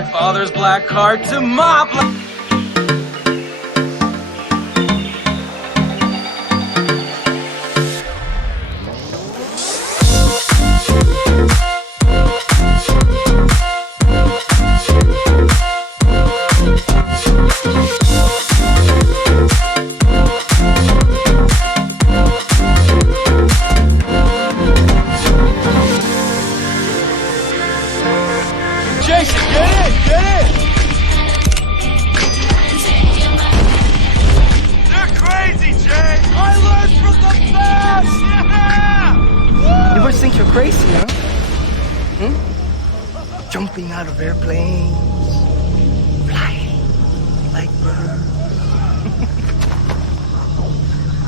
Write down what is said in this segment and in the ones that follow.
my father's black card to my black... Jumping out of airplanes, flying like birds.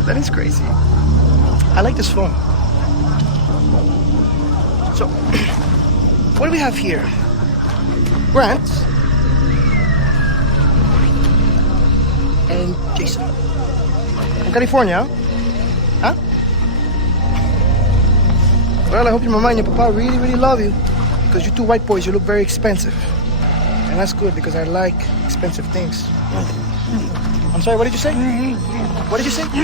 That is crazy. I like this phone. So, what do we have here? Grant and Jason from California, huh? Well, I hope your mama and your papa really, really love you. Because you two white boys, you look very expensive. And that's good because I like expensive things. I'm sorry, what did you say? What did you say? Do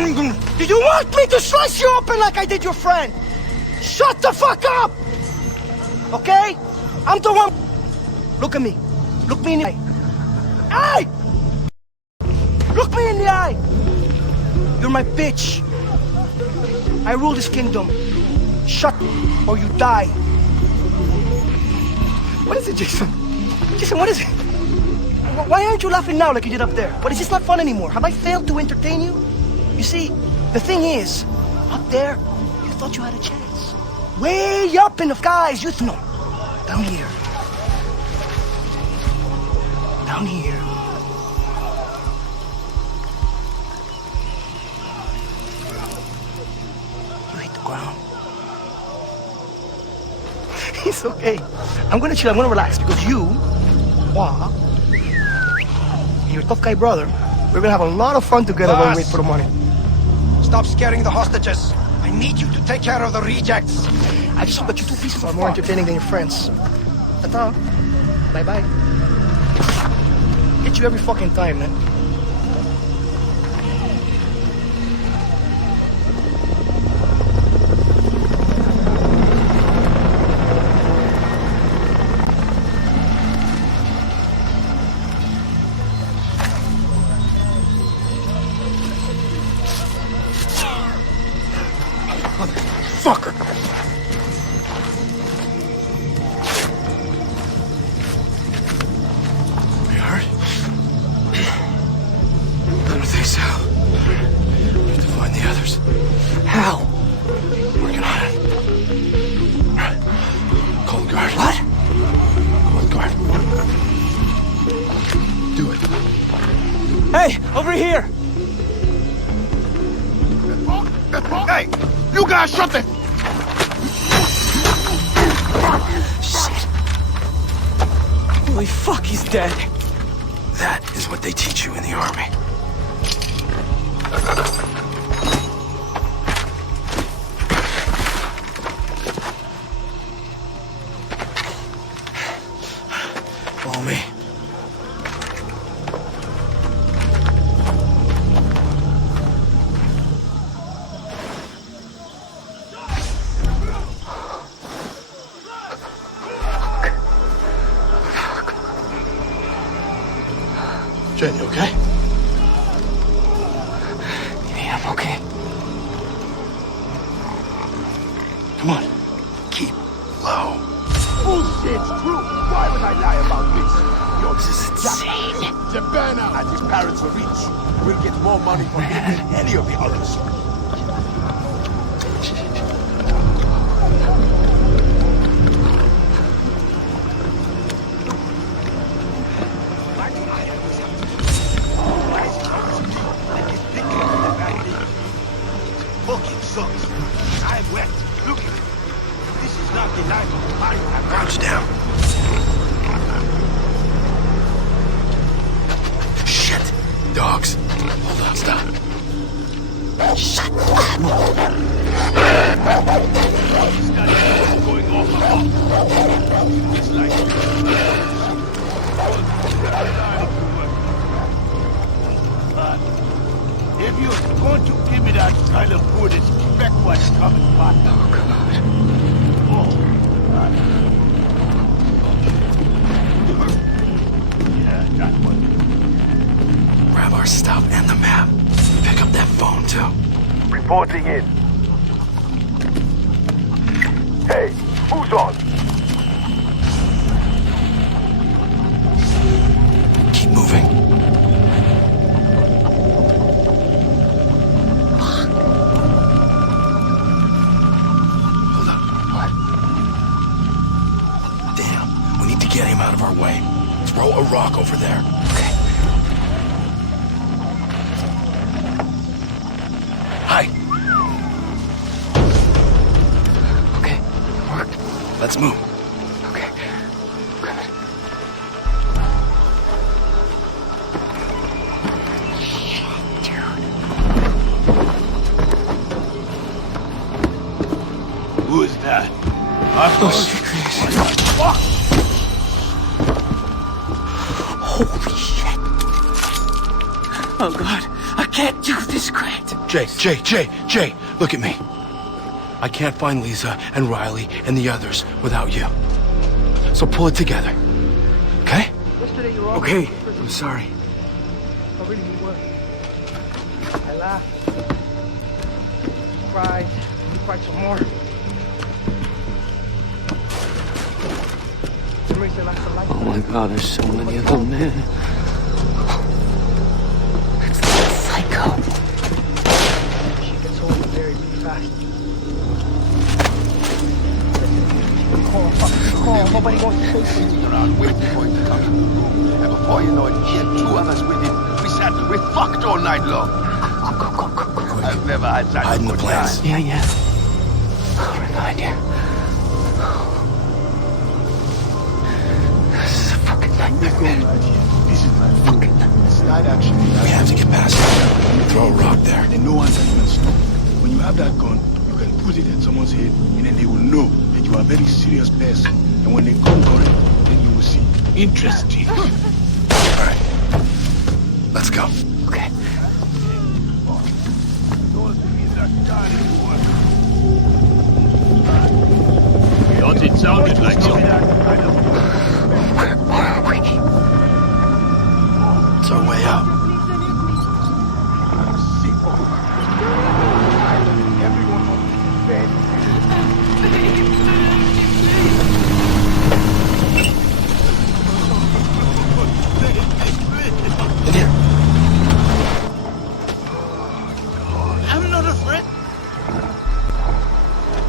you want me to slice you open like I did your friend? Shut the fuck up! Okay? I'm the one... Look at me. Look me in the eye. Hey! Look me in the eye! You're my bitch. I rule this kingdom. Shut or you die. What is it, Jason? Jason, what is it? Why aren't you laughing now like you did up there? What, is this not fun anymore? Have I failed to entertain you? You see, the thing is, up there, you thought you had a chance. Way up in the skies, you know. Down here. Down here. You hit the ground. It's okay. I'm gonna chill, I'm gonna relax because you, Wah, and your tough guy brother, we're gonna have a lot of fun together while we wait for the money. Stop scaring the hostages. I need you to take care of the rejects. I just hope that you two pieces are more entertaining than your friends. Tata. Bye-bye. Get you every fucking time, man. Motherfucker! You hurt? I don't think so. We have to find the others. How? Working on it. Right. Call the guard. What? Call the guard. Do it. Hey, over here! Hey! You guys shut it! Shit. Holy fuck, he's dead. That is what they teach you in the army. Follow me. Jen, you okay? Yeah, I'm okay. Come on. Keep low. Bullshit's true. Why would I lie about this? This is insane. Japan and his parents are rich. We'll get more money from him than any of the others. Fucking sucks. I'm wet. Look, this is not the life of a pirate. Crouch down. Shit. Dogs. Hold on, stop. Shut up. He's got it going off and off. It's like... If you're going to give me that kind of food, expect what's coming, partner. Oh, God. Oh, God. Yeah, that one. Grab our stuff and the map. Pick up that phone, too. Reporting in. Hey, who's on? Keep moving. Hold up. What? Damn, we need to get him out of our way. Throw a rock over there. Okay. Hi. Okay, it worked. Let's move. Okay. Good. Who is that? Oh, shit, Chris. Holy shit. Oh, God. I can't do this, Grant. Jay, look at me. I can't find Lisa and Riley and the others without you. So pull it together. Okay? Yesterday you were all Okay, I'm sorry. Oh, really, you were. I laughed. Cried. You cried some more. Memories that last a lifetime. Oh, my God, there's so many of them, man. It's like a psycho. She gets old very, really fast. Call. Nobody wants to say something. Around waiting for him to come in the room. And before you know it, he had two others with him. We fucked all night long. Go. I've never had such Hide a in the good plants. time. Yeah. Oh, behind you. This is a fucking nightmare. This is my Fucking It's not actually We have to get past it. Throw a rock there. And no one's even stop. When you have that gun, you can put it at someone's head, and then they will know that you are a very serious person. And when they come correct, then you will see. Interesting. All right. Let's go. Okay. Thought it sounded like something. Where are we? It's our way out. In here. I'm not afraid.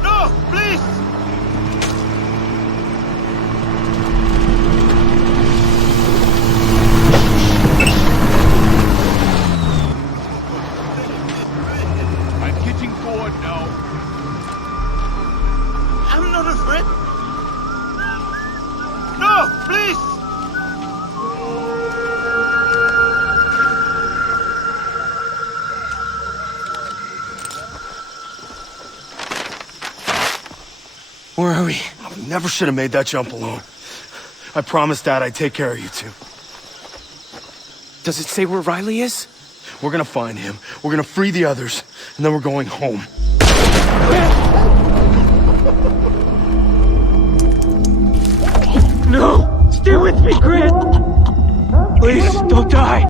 No, please. I'm hitting forward now. I'm not afraid. No, please. Where are we? We never should have made that jump alone. I promised Dad I'd take care of you two. Does it say where Riley is? We're gonna find him. We're gonna free the others, and then we're going home. No! Stay with me, Grant! Please, don't die!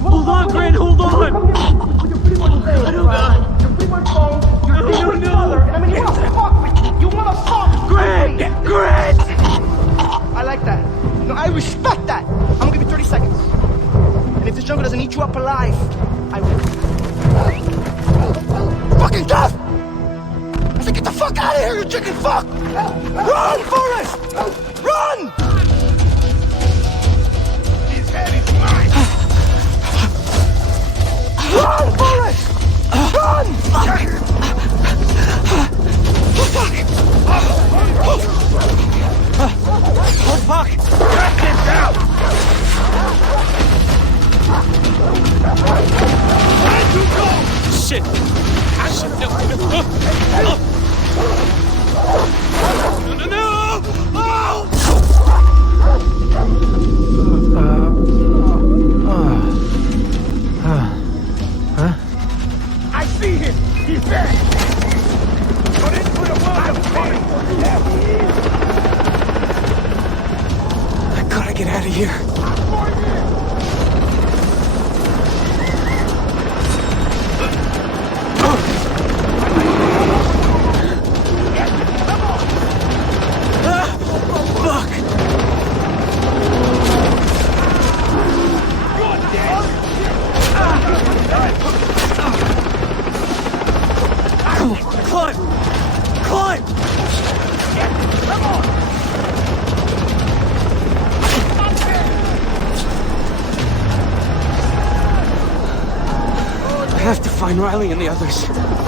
Hold on, Grant, hold on! I don't know. You're pretty much home. You're doing your mother. And I mean, you want to fuck with me. You want to fuck Grant! with me. Grant! I like that. No, I respect that. I'm gonna give you 30 seconds. And if this jungle doesn't eat you up alive, I will. Fucking death! I said, get the fuck out of here, you chicken fuck! Run, Forrest! Run! His head is mine. Run, Forrest! Run! Fuck! Oh, fuck! Cut this out. Where'd you go? Shit! No! Oh! here. I have to find Riley and the others.